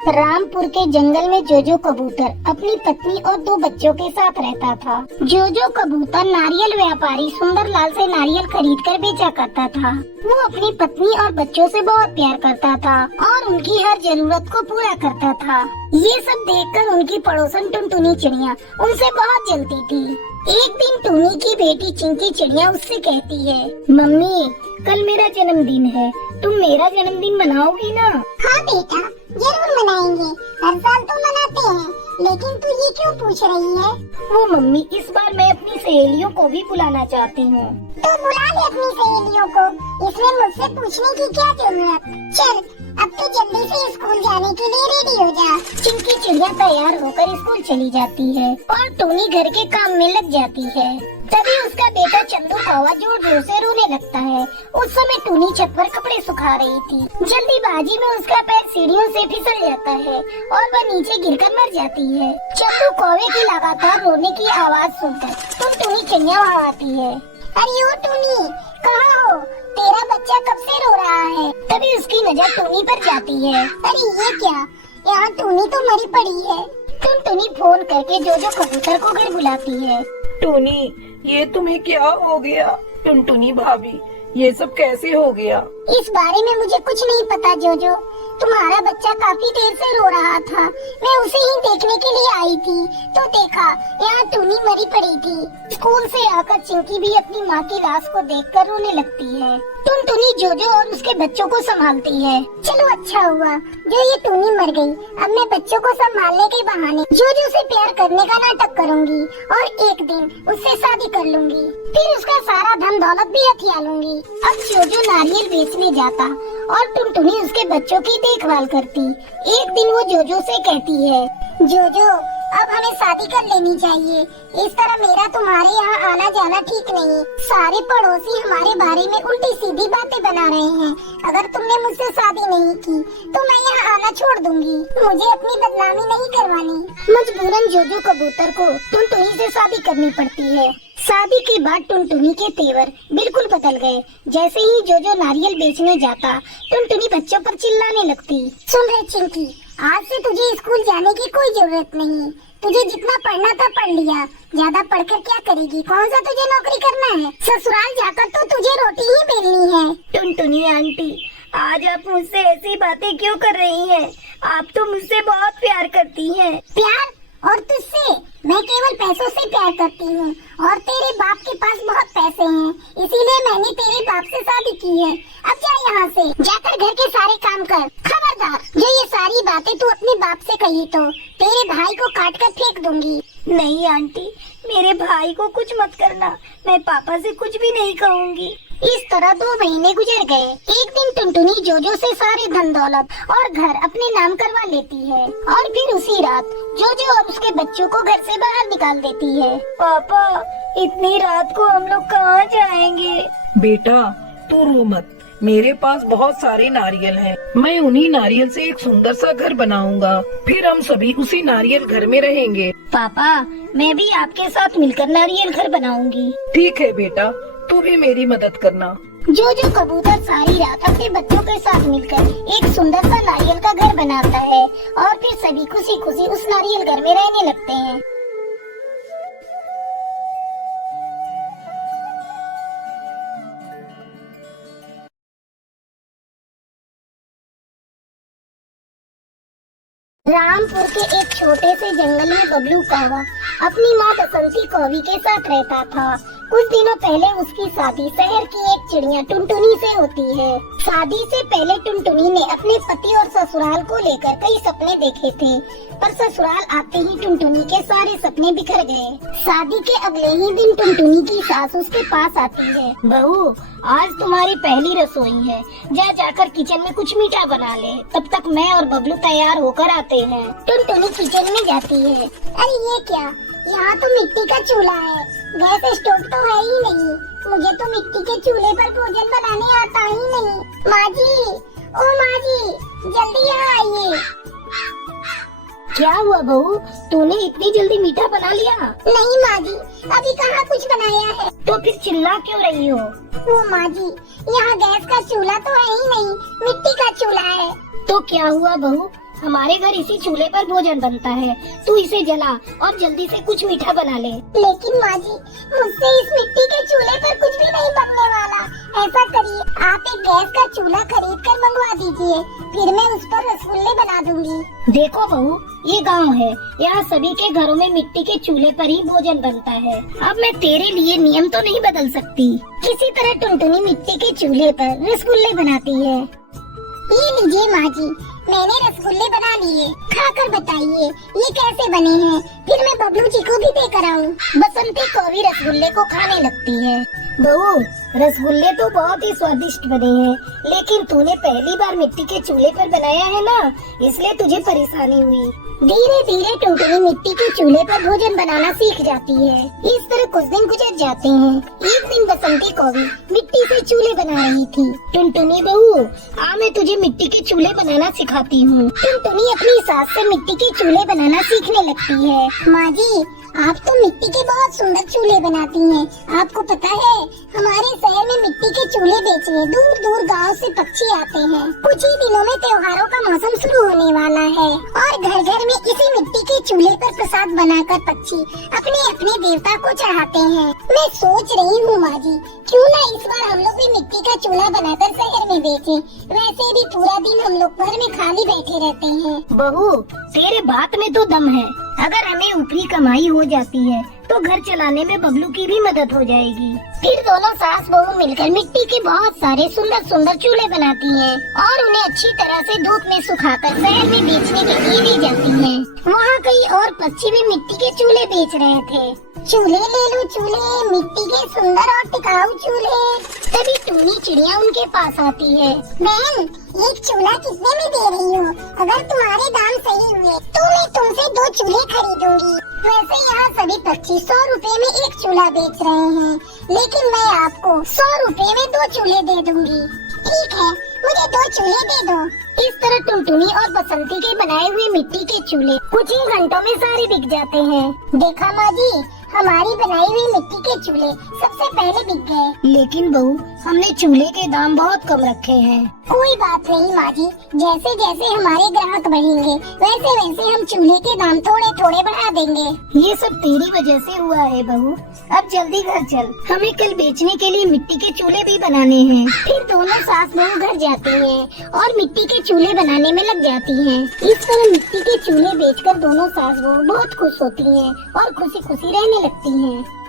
रामपुर के जंगल में जोजो कबूतर अपनी पत्नी और 2 बच्चों के साथ रहता था। जोजो कबूतर नारियल व्यापारी सुंदरलाल से नारियल खरीद कर बेचा करता था। वो अपनी पत्नी और बच्चों से बहुत प्यार करता था और उनकी हर जरूरत को पूरा करता था। ये सब देखकर उनकी पड़ोसन टुनटुनी चिड़िया उनसे बहुत जलती थी। एक दिन टूनी की बेटी चिंकी चिड़िया उससे कहती है, मम्मी कल मेरा जन्मदिन है, तुम मेरा जन्मदिन मनाओगी ना? हाँ बेटा, जरूर मनाएंगे। हर साल तो मनाते हैं, लेकिन तू ये क्यों पूछ रही है? वो मम्मी, इस बार मैं अपनी सहेलियों को भी बुलाना चाहती हूँ। तो बुला ले अपनी सहेलियों को, इसमें मुझसे पूछने की क्या जरूरत। चल अब तो जल्दी से स्कूल जाने के लिए रेडी हो जा। चिंकी चिड़िया तैयार होकर स्कूल चली जाती है और टूनी घर के काम में लग जाती है। तभी उसका बेटा चंदू कौवा जोर जोर से रोने लगता है। उस समय टूनी छत पर कपड़े सुखा रही थी। जल्दीबाजी में उसका पैर सीढ़ियों से फिसल जाता है और वह नीचे गिरकर मर जाती है। चंदू कौवे की लगातार रोने की आवाज सुनकर टूनी चिड़िया वहाँ आती है। अरे ओ टूनी, कहाँ हो? तेरा बच्चा कब से रो रहा है? तभी उसकी नजर टूनी पर जाती है। अरे ये क्या, यहाँ टूनी तो मरी पड़ी है। टूनी फोन करके जोजो कबूतर को घर बुलाती है। टूनी, ये तुम्हें क्या हो गया? टुनटुनी भाभी, ये सब कैसे हो गया? इस बारे में मुझे कुछ नहीं पता जोजो। तुम्हारा बच्चा काफी देर से रो रहा था, मैं उसे ही देखने के लिए आई थी तो देखा यहाँ टूनी मरी पड़ी थी। स्कूल से आकर चिंकी भी अपनी माँ की लाश को देखकर रोने लगती है। टुनी जोजो और उसके बच्चों को संभालती है। चलो अच्छा हुआ जो ये टूनी मर गई। अब मैं बच्चों को संभालने के बहाने जोजो से प्यार करने का नाटक करूँगी और एक दिन उससे शादी कर लूँगी। फिर उसका सारा धन दौलत भी हथिया लूँगी। अब जोजो नारियल बेचने जाता और टुनी उसके बच्चों की देखभाल करती। एक दिन वो जोजो से कहती है, जोजो अब हमें शादी कर लेनी चाहिए। इस तरह मेरा तुम्हारे यहाँ आना जाना ठीक नहीं। सारे पड़ोसी हमारे बारे में उल्टी सीधी बातें बना रहे हैं। अगर तुमने मुझसे शादी नहीं की तो मैं यहाँ आना छोड़ दूंगी। मुझे अपनी बदनामी नहीं करवानी। मजबूरन जोजो कबूतर को टुनी से शादी करनी पड़ती है। शादी के बाद टुनी के तेवर बिल्कुल बदल गए। जैसे ही जोजो नारियल बेचने जाता टुनी बच्चों पर चिल्लाने लगती। सुन रहे चिंकी, आज से तुझे स्कूल जाने की कोई जरूरत नहीं। तुझे जितना पढ़ना था पढ़ लिया, ज्यादा पढ़कर क्या करेगी? कौन सा तुझे नौकरी करना है? ससुराल जाकर तो तुझे रोटी ही बेलनी है। टुनी आंटी, आज आप मुझसे ऐसी बातें क्यों कर रही हैं? आप तो मुझसे बहुत प्यार करती हैं। प्यार? और तुझसे? मैं केवल पैसों से प्यार करती हूँ और तेरे बाप के पास बहुत पैसे हैं, इसीलिए मैंने तेरे बाप से शादी की है। अब जा यहाँ से, जाकर घर के सारे काम कर। खबरदार, जो ये सारी बातें तू अपने बाप से कही तो तेरे भाई को काट कर फेंक दूंगी। नहीं आंटी, मेरे भाई को कुछ मत करना, मैं पापा से कुछ भी नहीं कहूँगी। इस तरह 2 महीने गुजर गए। एक दिन टुनी जोजो से सारे धन दौलत और घर अपने नाम करवा लेती है और फिर उसी रात जोजो और उसके बच्चों को घर से बाहर निकाल देती है। पापा, इतनी रात को हम लोग कहाँ जाएंगे? बेटा तू रो मत, मेरे पास बहुत सारे नारियल हैं। मैं उन्हीं नारियल से एक सुंदर सा घर बनाऊंगा, फिर हम सभी उसी नारियल घर में रहेंगे। पापा, मैं भी आपके साथ मिलकर नारियल घर बनाऊंगी। ठीक है बेटा, तू भी मेरी मदद करना। जोजो कबूतर सारी रात अपने बच्चों के साथ मिलकर एक सुंदर सा नारियल का घर बनाता है और फिर सभी खुशी खुशी उस नारियल घर में रहने लगते हैं। रामपुर के एक छोटे से जंगल में बबलू कौवा अपनी माँ बसंती कौवी के साथ रहता था। कुछ दिनों पहले उसकी शादी शहर की एक चिड़िया टुनटुनी से होती है। शादी से पहले टुनटुनी ने अपने पति और ससुराल को लेकर कई सपने देखे थे, पर ससुराल आते ही टुनटुनी के सारे सपने बिखर गए। शादी के अगले ही दिन टुनटुनी की सास उसके पास आती है। बहू, आज तुम्हारी पहली रसोई है, जाकर किचन में कुछ मीठा बना ले, तब तक मैं और बबलू तैयार होकर आते हैं। टुनटुनी किचन में जाती है। अरे ये क्या, यहाँ तो मिट्टी का चूल्हा है, गैस स्टोव तो है ही नहीं। मुझे तो मिट्टी के चूल्हे पर भोजन बनाने आता ही नहीं। माँ जी, ओ माँ जी, जल्दी यहाँ आइए। क्या हुआ बहू, तूने इतनी जल्दी मीठा बना लिया? नहीं माँ जी, अभी कहाँ कुछ बनाया है। तो फिर चिल्ला क्यों रही हो? वो माँ जी, यहाँ गैस का चूल्हा तो है ही नहीं, मिट्टी का चूल्हा है। तो क्या हुआ बहू, हमारे घर इसी चूल्हे पर भोजन बनता है। तू इसे जला और जल्दी से कुछ मीठा बना ले। लेकिन माँ जी, मुझसे इस मिट्टी के चूल्हे पर कुछ भी नहीं बनने वाला। ऐसा करिए, आप एक गैस का चूल्हा खरीद कर मंगवा दीजिए, फिर मैं उस पर रसगुल्ले बना दूंगी। देखो बहू, ये गांव है, यहाँ सभी के घरों में मिट्टी के चूल्हे पर ही भोजन बनता है। अब मैं तेरे लिए नियम तो नहीं बदल सकती। किसी तरह टुनटुनी मिट्टी के चूल्हे पर रसगुल्ले बनाती है। ये लीजिए माँ जी, मैंने रसगुल्ले बना लिए, खाकर बताइए ये कैसे बने हैं, फिर मैं बबलू जी को भी देकर आऊँ। बसंती कौवी रसगुल्ले को खाने लगती है। बहू, रसगुल्ले तो बहुत ही स्वादिष्ट बने हैं, लेकिन तूने पहली बार मिट्टी के चूल्हे पर बनाया है ना, इसलिए तुझे परेशानी हुई। धीरे धीरे टुनटुनी मिट्टी के चूल्हे पर भोजन बनाना सीख जाती है। इस तरह कुछ दिन गुजर जाते हैं। एक दिन बसंती कौवी मिट्टी से चूल्हे बना रही थी। टुनटुनी बहू, आ मैं तुझे मिट्टी के चूल्हे बनाना सिखाती हूँ। टुनटुनी अपनी सास से मिट्टी के चूल्हे बनाना सीखने लगती है। माँ जी, आप तो मिट्टी के बहुत सुंदर चूल्हे बनाती हैं। आपको पता है, हमारे शहर में मिट्टी के चूल्हे बेचने दूर दूर गांव से पक्षी आते हैं। कुछ ही दिनों में त्योहारों का मौसम शुरू होने वाला है और घर घर में इसी मिट्टी के चूल्हे पर प्रसाद बनाकर पक्षी अपने अपने देवता को चढ़ाते हैं। मैं सोच रही हूँ माँ जी, क्यों ना इस बार हम लोग भी मिट्टी का चूल्हा बनाकर शहर में बेचें। वैसे भी पूरा दिन हम लोग घर में खाली बैठे रहते हैं। बहू, तेरे बात में तो दम है। अगर हमें ऊपरी कमाई हो जाती है तो घर चलाने में बबलू की भी मदद हो जाएगी। फिर दोनों सास बहू मिलकर मिट्टी के बहुत सारे सुंदर सुंदर चूल्हे बनाती हैं और उन्हें अच्छी तरह से धूप में सुखाकर शहर में बेचने के लिए ले जाती हैं। वहाँ कई और पक्षी भी मिट्टी के चूल्हे बेच रहे थे। चूल्हे ले लो चूल्हे, मिट्टी के सुंदर और टिकाऊ चूल्हे। तभी टूनी चिड़िया उनके पास आती है। बहन, एक चूल्हा कितने में दे रही हो? अगर तुम्हारे दाम सही हुए तो मैं तुमसे 2 चूल्हे खरीदूंगी। वैसे यहाँ सभी पक्षी 100 रुपए में एक चूल्हा बेच रहे हैं, लेकिन मैं आपको 100 रुपए में 2 चूल्हे दे दूंगी। ठीक है, मुझे 2 चूल्हे दे दो। इस तरह टुनटुनी और बसंती के बनाए हुए मिट्टी के चूल्हे कुछ ही घंटों में सारे बिक जाते हैं। देखा माँ जी, हमारी बनाई हुई मिट्टी के चूल्हे सबसे पहले बिक गए। लेकिन बहू, हमने चूल्हे के दाम बहुत कम रखे हैं। कोई बात नहीं माँ जी, जैसे जैसे हमारे ग्राहक बढ़ेंगे वैसे वैसे हम चूल्हे के दाम थोड़े थोड़े बढ़ा देंगे। ये सब तेरी वजह से हुआ है बहू। अब जल्दी घर चल, हमें कल बेचने के लिए मिट्टी के चूल्हे भी बनाने हैं। फिर दोनों सास बहू घर जाती हैं और मिट्टी के चूल्हे बनाने में लग जाती हैं। इस तरह मिट्टी के चूल्हे बेचकर दोनों सास बहू बहुत खुश होती हैं और खुशी खुशी रहने लगती हैं।